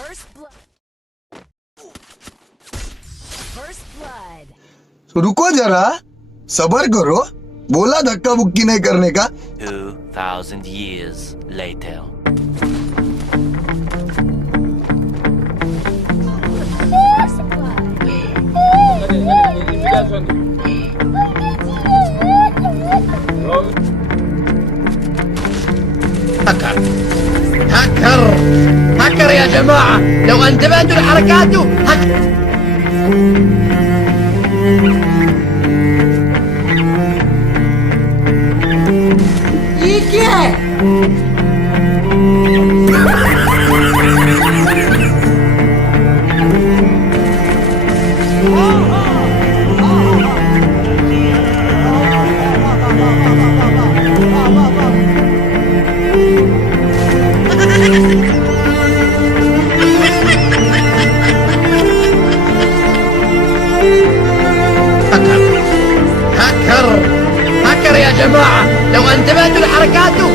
First blood. First blood. तो रुको जरा, सबर करो। बोला धक्का बुक्की नहीं करने का। 2,000 years later. First blood. هكر هكر هكر يا جماعة، لو انتبهتوا لحركاته هكر هكر يا جماعة، لو انتبهتوا لحركاته